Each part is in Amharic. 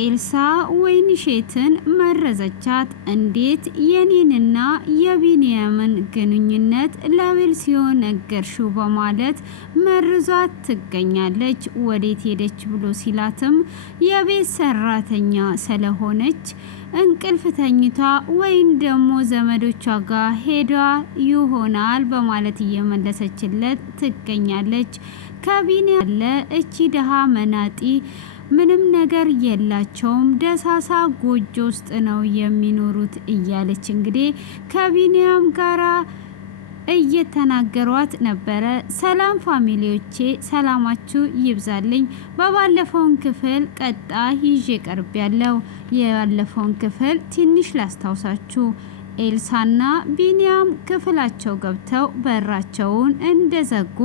ኤልሳ ወይንሸትን መረዘቻት። እንዴት የኔንና የቢንያምን ግንኙነት ለቤልሲዮን ነገርሽው በማለት መርዟት ትገኛለች። ወዴት ሄደች ብሎ ሲላትም የቤት ሰራተኛ ስለሆነች እንቅልፍ ተኝታ ወይም ደግሞ ዘመዶቿ ጋር ሄዳ ይሆናል በማለት እየመለሰችለት ትገኛለች። ከቢንያም እቺ ደሃ መናጢ ምንም ነገር የላቸውም፣ ደሳሳ ጎጆ ውስጥ ነው የሚኖሩት እያለች እንግዲህ ከቢንያም ጋራ እየተናገሯት ነበረ። ሰላም ፋሚሊዎቼ፣ ሰላማችሁ ይብዛልኝ። በባለፈውን ክፍል ቀጣይ ይዤ ቀርብ ያለው ያለፈውን ክፍል ትንሽ ላስታውሳችሁ። ኤልሳና ቢንያም ክፍላቸው ገብተው በራቸውን እንደዘጉ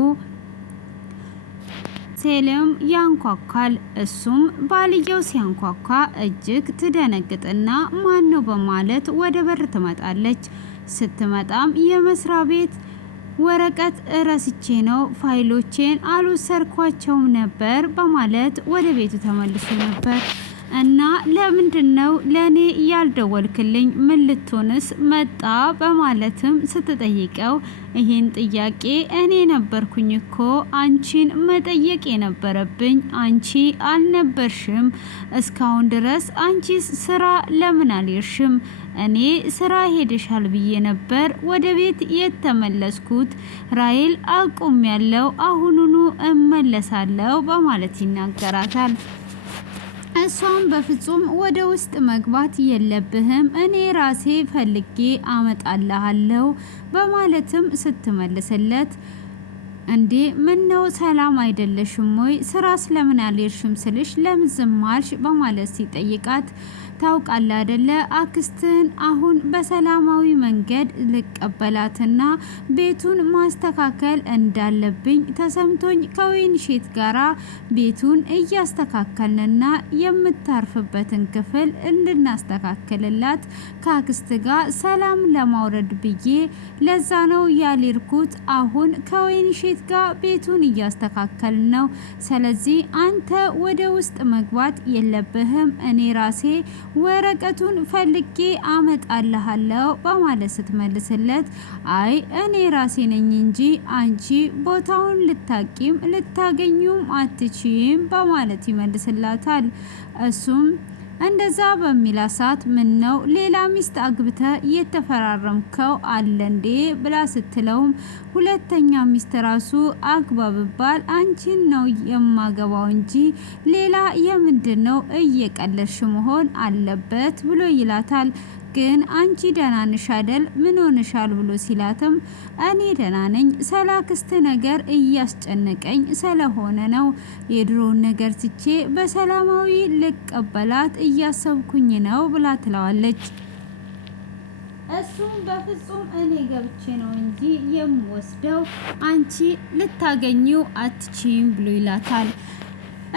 ሴሎም ያንኳኳል። እሱም ባልየው ሲያንኳኳ እጅግ ትደነግጥና ማን ነው በማለት ወደ በር ትመጣለች። ስትመጣም የመስሪያ ቤት ወረቀት ረስቼ ነው፣ ፋይሎቼን አልወሰድኳቸውም ነበር በማለት ወደ ቤቱ ተመልሶ ነበር። እና ለምንድን ነው ለኔ ያልደወልክልኝ? ምን ልትሆንስ መጣ? በማለትም ስትጠይቀው ይህን ጥያቄ እኔ ነበርኩኝ እኮ አንቺን መጠየቅ የነበረብኝ፣ አንቺ አልነበርሽም። እስካሁን ድረስ አንቺስ ስራ ለምን አልሄድሽም? እኔ ስራ ሄደሻል ብዬ ነበር ወደ ቤት የተመለስኩት። ራይል አቁም ያለው አሁኑኑ እመለሳለሁ በማለት ይናገራታል። እሷም በፍጹም ወደ ውስጥ መግባት የለብህም፣ እኔ ራሴ ፈልጌ አመጣልሃለሁ በማለትም ስትመልስለት እንዴ ምን ነው ሰላም አይደለሽም ወይ? ስራ ስለምን አልሄድሽም ስልሽ ለምን ዝም አልሽ? በማለት ሲጠይቃት ታውቃለህ አይደለ አክስትህን አሁን በሰላማዊ መንገድ ልቀበላትና ቤቱን ማስተካከል እንዳለብኝ ተሰምቶኝ ከወይንሸት ጋራ ቤቱን እያስተካከልንና የምታርፍበትን ክፍል እንድናስተካክልላት ከአክስት ጋር ሰላም ለማውረድ ብዬ ለዛ ነው ያልሄድኩት። አሁን ከወይንሸት ጋር ቤቱን እያስተካከልን ነው። ስለዚህ አንተ ወደ ውስጥ መግባት የለብህም፣ እኔ ራሴ ወረቀቱን ፈልጌ አመጣልሃለሁ በማለት ስትመልስለት አይ እኔ ራሴ ነኝ እንጂ አንቺ ቦታውን ልታቂም ልታገኙም አትችይም በማለት ይመልስላታል። እሱም እንደዛ በሚላ ሰዓት ምን ነው ሌላ ሚስት አግብተ የተፈራረምከው አለ እንዴ ብላ ስትለውም ሁለተኛ ሚስት ራሱ አግባብባል አንቺን ነው የማገባው እንጂ ሌላ የምንድን ነው እየቀለድሽ መሆን አለበት ብሎ ይላታል። ግን አንቺ ደህና ነሽ አይደል? ምን ሆነሻል ብሎ ሲላትም እኔ ደህና ነኝ፣ ሰላክስት ነገር እያስጨነቀኝ ስለሆነ ነው የድሮውን ነገር ትቼ በሰላማዊ ልቀበላት እያሰብኩኝ ነው ብላ ትለዋለች። እሱም በፍጹም እኔ ገብቼ ነው እንጂ የምወስደው አንቺ ልታገኘው አትችይም ብሎ ይላታል።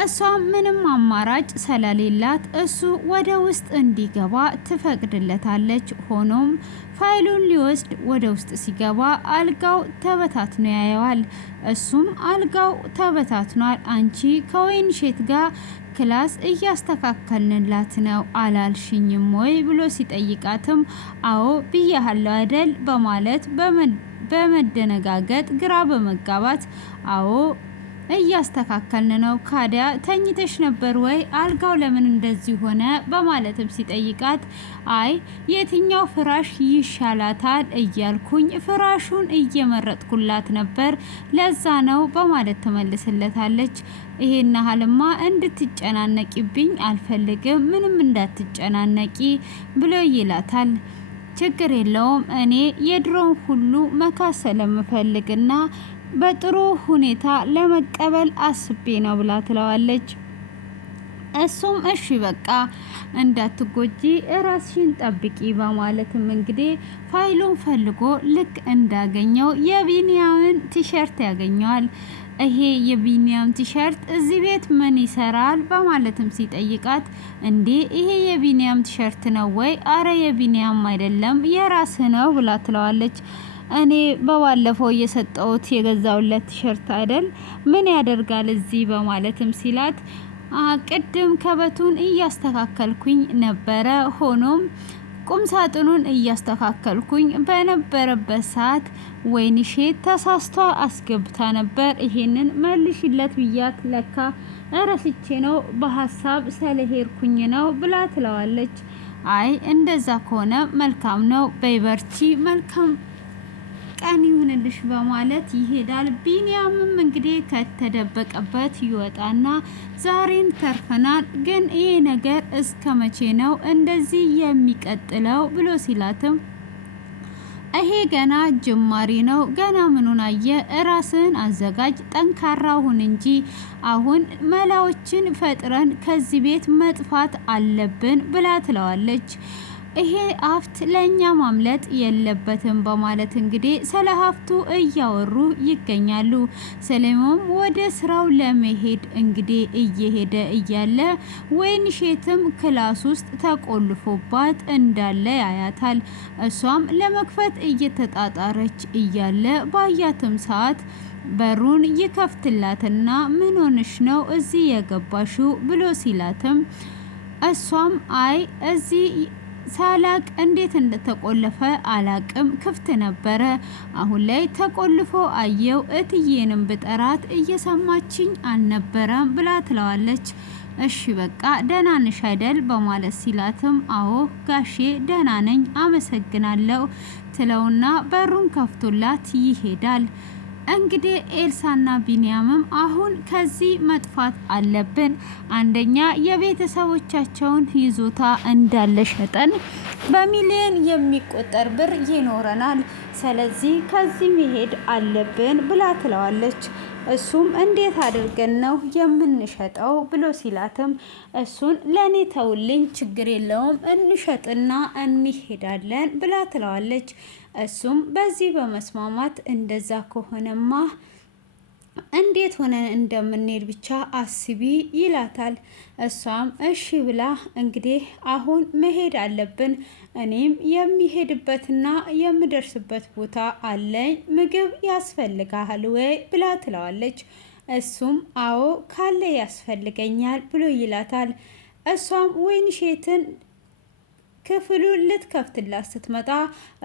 እሷ ምንም አማራጭ ስለሌላት እሱ ወደ ውስጥ እንዲገባ ትፈቅድለታለች። ሆኖም ፋይሉን ሊወስድ ወደ ውስጥ ሲገባ አልጋው ተበታትኖ ያየዋል። እሱም አልጋው ተበታትኗል፣ አንቺ ከወይንሸት ጋር ክላስ እያስተካከልንላት ነው አላልሽኝም ወይ ብሎ ሲጠይቃትም አዎ ብያለሁ አይደል በማለት በመደነጋገጥ ግራ በመጋባት አዎ እያስተካከልን ነው፣ ካዲያ ተኝተሽ ነበር ወይ? አልጋው ለምን እንደዚህ ሆነ? በማለትም ሲጠይቃት አይ የትኛው ፍራሽ ይሻላታል እያልኩኝ ፍራሹን እየመረጥኩላት ነበር፣ ለዛ ነው በማለት ትመልስለታለች። ይሄን ያህልማ እንድትጨናነቂብኝ አልፈልግም፣ ምንም እንዳትጨናነቂ ብሎ ይላታል። ችግር የለውም እኔ የድሮውን ሁሉ መካስ ስለምፈልግና በጥሩ ሁኔታ ለመቀበል አስቤ ነው ብላ ትለዋለች። እሱም እሺ በቃ እንዳትጎጂ ራስሽን ጠብቂ በማለትም እንግዲህ ፋይሉን ፈልጎ ልክ እንዳገኘው የቢንያምን ቲሸርት ያገኘዋል። ይሄ የቢንያም ቲሸርት እዚህ ቤት ምን ይሰራል በማለትም ሲጠይቃት እንዴ ይሄ የቢንያም ቲሸርት ነው ወይ? አረ የቢንያም አይደለም የራስ ነው ብላ ትለዋለች። እኔ በባለፈው እየሰጠሁት የገዛውለት ቲሸርት አይደል ምን ያደርጋል እዚህ በማለትም ሲላት ቅድም ከበቱን እያስተካከልኩኝ ነበረ። ሆኖም ቁም ሳጥኑን እያስተካከልኩኝ በነበረበት ሰዓት ወይንሼት ተሳስቷ አስገብታ ነበር። ይሄንን መልሽለት ብያት ለካ እረስቼ ነው በሀሳብ ስለሄድኩኝ ነው ብላ ትለዋለች። አይ እንደዛ ከሆነ መልካም ነው፣ በይበርቺ፣ መልካም ቀን ይሁንልሽ በማለት ይሄዳል። ቢኒያምም እንግዲህ ከተደበቀበት ይወጣና ዛሬን ተርፈናል፣ ግን ይሄ ነገር እስከ መቼ ነው እንደዚህ የሚቀጥለው ብሎ ሲላትም ይሄ ገና ጅማሬ ነው፣ ገና ምኑን አየ፣ ራስን አዘጋጅ፣ ጠንካራ ሁን እንጂ አሁን መላዎችን ፈጥረን ከዚህ ቤት መጥፋት አለብን ብላ ትለዋለች። ይሄ ሀብት ለእኛ ማምለጥ የለበትም በማለት እንግዲህ ስለ ሀብቱ እያወሩ ይገኛሉ። ሰለሞን ወደ ስራው ለመሄድ እንግዲህ እየሄደ እያለ ወይንሼትም ክላስ ውስጥ ተቆልፎባት እንዳለ ያያታል። እሷም ለመክፈት እየተጣጣረች እያለ ባያትም ሰዓት በሩን ይከፍትላትና ምን ሆነሽ ነው እዚህ የገባሽው ብሎ ሲላትም እሷም አይ እዚህ ሳላቅ እንዴት እንደተቆለፈ አላቅም፣ ክፍት ነበረ፣ አሁን ላይ ተቆልፎ አየው፣ እትዬንም ብጠራት እየሰማችኝ አልነበረም ብላ ትለዋለች። እሺ በቃ ደህና ነሽ አይደል በማለት ሲላትም አዎ ጋሼ ደህና ነኝ አመሰግናለሁ ትለውና በሩን ከፍቶላት ይሄዳል። እንግዲህ ኤልሳና ቢንያምም አሁን ከዚህ መጥፋት አለብን፣ አንደኛ የቤተሰቦቻቸውን ይዞታ እንዳለ ሸጠን በሚሊዮን የሚቆጠር ብር ይኖረናል፣ ስለዚህ ከዚህ መሄድ አለብን ብላ ትለዋለች። እሱም እንዴት አድርገን ነው የምንሸጠው ብሎ ሲላትም እሱን ለኔ ተውልኝ፣ ችግር የለውም እንሸጥና እንሄዳለን ብላ ትለዋለች። እሱም በዚህ በመስማማት እንደዛ ከሆነማ እንዴት ሆነን እንደምንሄድ ብቻ አስቢ ይላታል። እሷም እሺ ብላ እንግዲህ አሁን መሄድ አለብን፣ እኔም የሚሄድበትና የምደርስበት ቦታ አለኝ፣ ምግብ ያስፈልጋል ወይ ብላ ትለዋለች። እሱም አዎ ካለ ያስፈልገኛል ብሎ ይላታል። እሷም ወይንሼትን ክፍሉን ልትከፍትላት ስትመጣ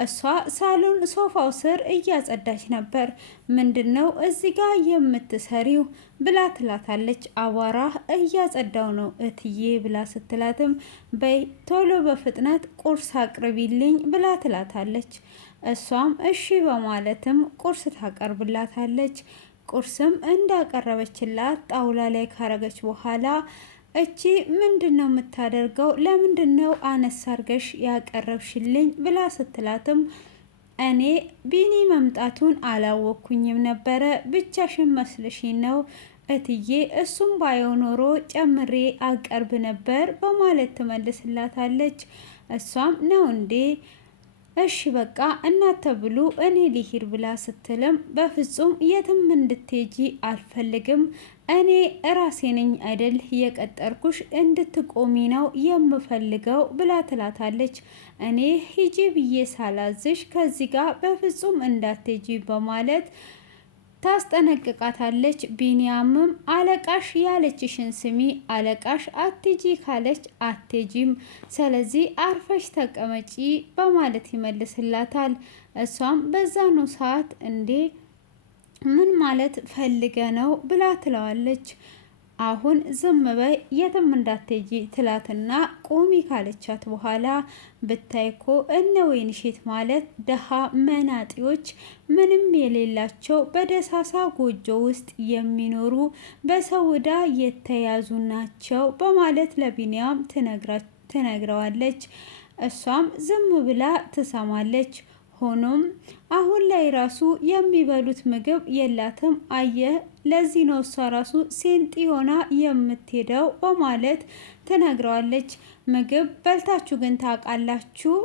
እሷ ሳሎን ሶፋው ስር እያጸዳች ነበር። ምንድነው እዚህ ጋር የምትሰሪው ብላ ትላታለች። አቧራ እያጸዳው ነው እትዬ ብላ ስትላትም በይ ቶሎ በፍጥነት ቁርስ አቅርቢልኝ ብላ ትላታለች። እሷም እሺ በማለትም ቁርስ ታቀርብላታለች። ቁርስም እንዳቀረበችላት ጣውላ ላይ ካረገች በኋላ እቺ ምንድነው የምታደርገው? ለምንድነው አነስ አርገሽ ያቀረብሽልኝ ብላ ስትላትም እኔ ቢኒ መምጣቱን አላወኩኝም ነበረ፣ ብቻሽን መስልሽ ነው እትዬ፣ እሱም ባየው ኖሮ ጨምሬ አቀርብ ነበር በማለት ትመልስላታለች። እሷም ነው እንዴ እሺ በቃ እናተ ብሉ እኔ ሊሂድ ብላ ስትልም በፍጹም የትም እንድትሄጂ አልፈልግም፣ እኔ ራሴ ነኝ አይደል የቀጠርኩሽ፣ እንድትቆሚ ነው የምፈልገው ብላ ትላታለች። እኔ ሂጂ ብዬ ሳላዝሽ ከዚህ ጋር በፍጹም እንዳትሄጂ በማለት ታስጠነቅቃታለች። ቢንያምም አለቃሽ ያለችሽን ስሚ፣ አለቃሽ አትጂ ካለች አትጂም፣ ስለዚህ አርፈሽ ተቀመጪ በማለት ይመልስላታል። እሷም በዛኑ ሰዓት እንዴ ምን ማለት ፈልገ ነው ብላ ትለዋለች። አሁን ዝም በይ የትም እንዳትጂ ትላትና ቁሚ ካለቻት በኋላ ብታይኮ እነ ወይንሼት ማለት ደሃ መናጢዎች ምንም የሌላቸው በደሳሳ ጎጆ ውስጥ የሚኖሩ በሰው ዕዳ የተያዙ ናቸው በማለት ለቢንያም ትነግረዋለች። እሷም ዝም ብላ ትሰማለች። ሆኖም አሁን ላይ ራሱ የሚበሉት ምግብ የላትም። አየህ ለዚህ ነው እሷ ራሱ ሴንጢ ሆና የምትሄደው በማለት ትነግረዋለች። ምግብ በልታችሁ ግን ታውቃላችሁ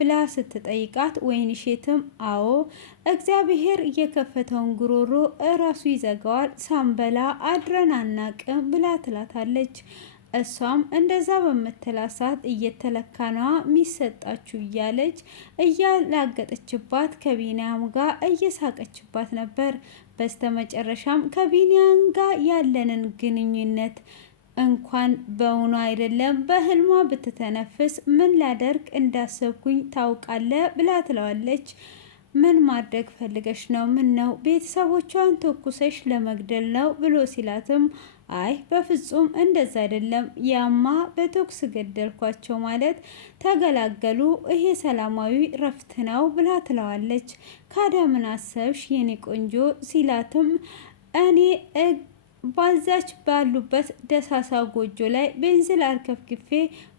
ብላ ስትጠይቃት ወይንሼትም አዎ እግዚአብሔር የከፈተውን ጉሮሮ እራሱ ይዘጋዋል፣ ሳንበላ አድረን አናቅም ብላ ትላታለች። እሷም እንደዛ በምትላሳት እየተለካነዋ ሚሰጣችሁ እያለች እያላገጠችባት ከቢንያም ጋር እየሳቀችባት ነበር። በስተመጨረሻም ከቢንያም ጋር ያለንን ግንኙነት እንኳን በእውኑ አይደለም በህልሟ ብትተነፍስ ምን ላደርግ እንዳሰብኩኝ ታውቃለ ብላ ትለዋለች። ምን ማድረግ ፈልገሽ ነው? ምን ነው ቤተሰቦቿን ተኩሰሽ ለመግደል ነው ብሎ ሲላትም አይ በፍጹም እንደዛ አይደለም፣ ያማ በተኩስ ገደልኳቸው ማለት ተገላገሉ፣ ይሄ ሰላማዊ ረፍት ነው ብላ ትለዋለች። ካዲያ ምን አሰብሽ የኔ ቆንጆ ሲላትም እኔ ባዛች ባሉበት ደሳሳ ጎጆ ላይ ቤንዚል አርከፍክፌ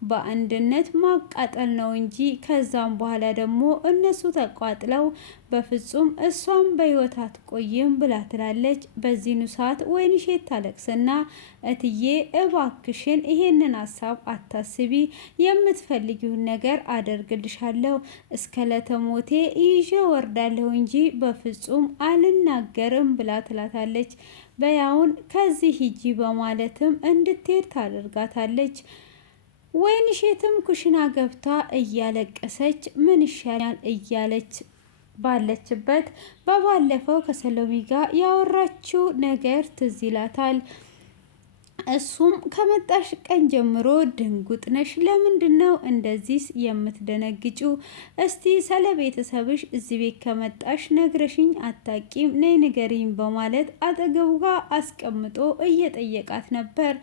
በአንድነት ማቃጠል ነው እንጂ ከዛም በኋላ ደግሞ እነሱ ተቋጥለው በፍጹም እሷም በህይወት አትቆይም ብላ ትላለች። በዚህኑ ሰዓት ወይንሼት ታለቅስና እትዬ እባክሽን ይሄንን ሀሳብ አታስቢ፣ የምትፈልጊውን ነገር አደርግልሻለሁ፣ እስከ ለተሞቴ ይዤ ወርዳለሁ እንጂ በፍጹም አልናገርም ብላ ትላታለች። በያውን ከዚህ ሂጂ በማለትም እንድትሄድ ታደርጋታለች። ወይንሼትም ኩሽና ገብታ እያለቀሰች ምን ይሻላል እያለች ባለችበት በባለፈው ከሰሎሚ ጋር ያወራችው ነገር ትዝ ይላታል። እሱም ከመጣሽ ቀን ጀምሮ ድንጉጥ ነሽ፣ ለምንድን ነው እንደዚህ የምትደነግጪው? እስቲ ስለ ቤተሰብሽ እዚህ ቤት ከመጣሽ ነግረሽኝ አታቂም፣ ነይ ንገሪኝ በማለት አጠገቡ ጋር አስቀምጦ እየጠየቃት ነበር።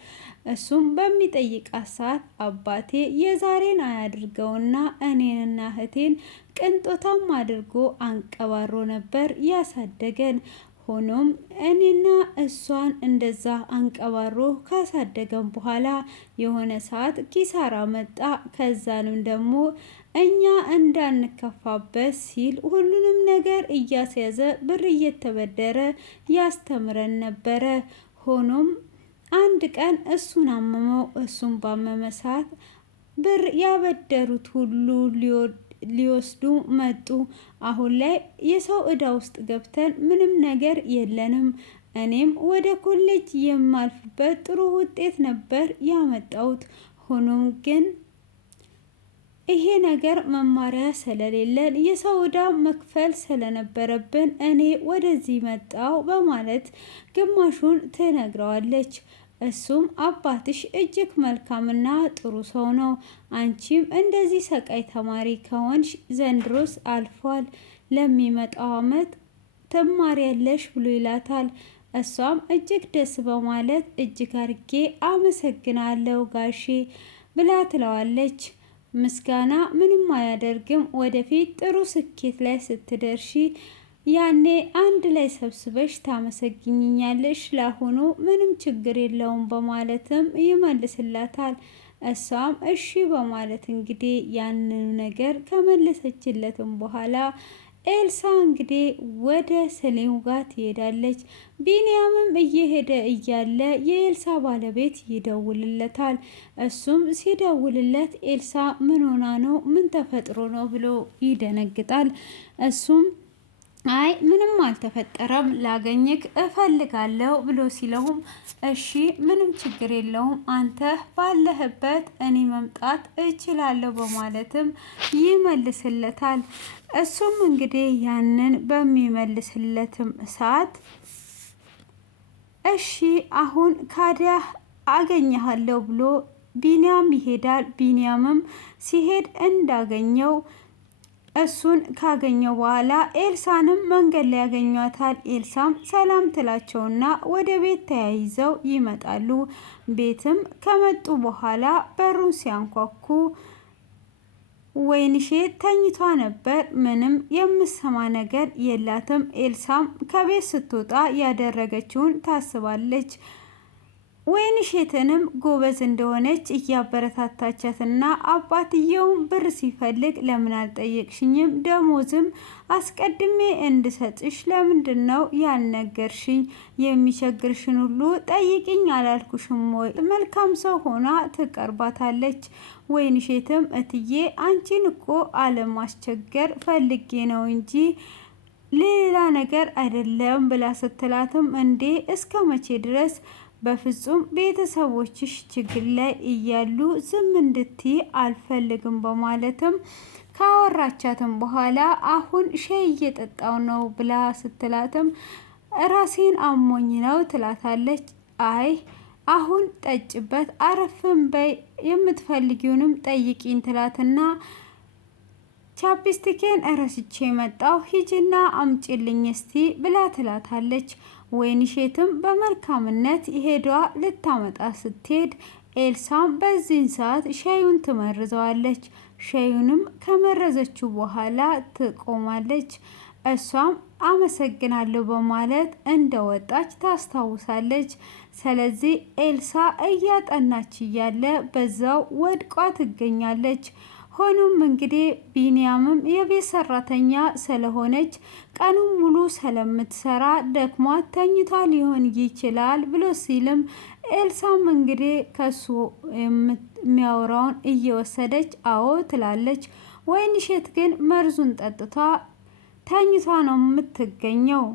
እሱም በሚጠይቃት ሰዓት አባቴ የዛሬን አያድርገውና እኔንና እህቴን ቅንጦታም አድርጎ አንቀባሮ ነበር ያሳደገን። ሆኖም እኔና እሷን እንደዛ አንቀባሮ ካሳደገን በኋላ የሆነ ሰዓት ኪሳራ መጣ። ከዛንም ደግሞ እኛ እንዳንከፋበት ሲል ሁሉንም ነገር እያስያዘ ብር እየተበደረ ያስተምረን ነበረ። ሆኖም አንድ ቀን እሱን አመመው። እሱን ባመመ ሰዓት ብር ያበደሩት ሁሉ ሊወስዱ መጡ። አሁን ላይ የሰው እዳ ውስጥ ገብተን ምንም ነገር የለንም። እኔም ወደ ኮሌጅ የማልፍበት ጥሩ ውጤት ነበር ያመጣሁት። ሆኖም ግን ይሄ ነገር መማሪያ ስለሌለን የሰው እዳ መክፈል ስለነበረብን እኔ ወደዚህ መጣው በማለት ግማሹን ትነግረዋለች። እሱም አባትሽ እጅግ መልካምና ጥሩ ሰው ነው፣ አንቺም እንደዚህ ሰቃይ ተማሪ ከሆንሽ ዘንድሮስ አልፏል፣ ለሚመጣው አመት ትማሪያለሽ ብሎ ይላታል። እሷም እጅግ ደስ በማለት እጅግ አርጌ አመሰግናለሁ ጋሼ ብላ ትለዋለች። ምስጋና ምንም አያደርግም፣ ወደፊት ጥሩ ስኬት ላይ ስትደርሺ ያኔ አንድ ላይ ሰብስበሽ ታመሰግኝኛለሽ፣ ላሁኑ ምንም ችግር የለውም በማለትም ይመልስላታል። እሷም እሺ በማለት እንግዲህ ያንን ነገር ከመለሰችለትም በኋላ ኤልሳ እንግዲህ ወደ ሰሌም ጋር ትሄዳለች። ቢንያምም እየሄደ እያለ የኤልሳ ባለቤት ይደውልለታል። እሱም ሲደውልለት ኤልሳ ምን ሆና ነው? ምን ተፈጥሮ ነው ብሎ ይደነግጣል። እሱም አይ ምንም አልተፈጠረም፣ ላገኝክ እፈልጋለሁ ብሎ ሲለውም እሺ ምንም ችግር የለውም፣ አንተ ባለህበት እኔ መምጣት እችላለሁ በማለትም ይመልስለታል። እሱም እንግዲህ ያንን በሚመልስለትም ሰዓት እሺ አሁን ካዲያ አገኘሃለሁ ብሎ ቢንያም ይሄዳል። ቢንያምም ሲሄድ እንዳገኘው እሱን ካገኘው በኋላ ኤልሳንም መንገድ ላይ ያገኟታል። ኤልሳም ሰላም ትላቸውና ወደ ቤት ተያይዘው ይመጣሉ። ቤትም ከመጡ በኋላ በሩን ሲያንኳኩ ወይንሼት ተኝቷ ነበር። ምንም የምሰማ ነገር የላትም። ኤልሳም ከቤት ስትወጣ ያደረገችውን ታስባለች። ወይንሼትንም ጎበዝ እንደሆነች እያበረታታቻትና አባትየውም ብር ሲፈልግ ለምን አልጠየቅሽኝም? ደሞዝም አስቀድሜ እንድሰጥሽ ለምንድን ነው ያልነገርሽኝ? የሚቸግርሽን ሁሉ ጠይቅኝ አላልኩሽም ወይ? መልካም ሰው ሆና ትቀርባታለች። ወይንሼትም እትዬ አንቺን እኮ አለማስቸገር ፈልጌ ነው እንጂ ሌላ ነገር አይደለም ብላ ስትላትም እንዴ እስከ መቼ ድረስ በፍጹም ቤተሰቦችሽ ችግር ላይ እያሉ ዝም እንድትይ አልፈልግም በማለትም ካወራቻትም በኋላ አሁን ሻይ እየጠጣው ነው ብላ ስትላትም ራሴን አሞኝ ነው ትላታለች። አይ አሁን ጠጭበት፣ አረፍም በይ፣ የምትፈልጊውንም ጠይቂኝ ትላትና ቻፕስቲኬን እረስቼ መጣሁ ሂጂና አምጪልኝ እስቲ ብላ ትላታለች። ወይንሸትም በመልካምነት ሄዷ ልታመጣ ስትሄድ ኤልሳም በዚህን ሰዓት ሻዩን ትመርዘዋለች። ሻዩንም ከመረዘችው በኋላ ትቆማለች። እሷም አመሰግናለሁ በማለት እንደወጣች ታስታውሳለች። ስለዚህ ኤልሳ እያጠናች እያለ በዛው ወድቋ ትገኛለች። ሆኖም እንግዲህ ቢንያምም የቤት ሰራተኛ ስለሆነች ቀኑን ሙሉ ስለምትሰራ ደክሟት ተኝታ ሊሆን ይችላል ብሎ ሲልም ኤልሳም እንግዲህ ከሱ የሚያወራውን እየወሰደች አዎ ትላለች። ወይንሸት ግን መርዙን ጠጥታ ተኝታ ነው የምትገኘው።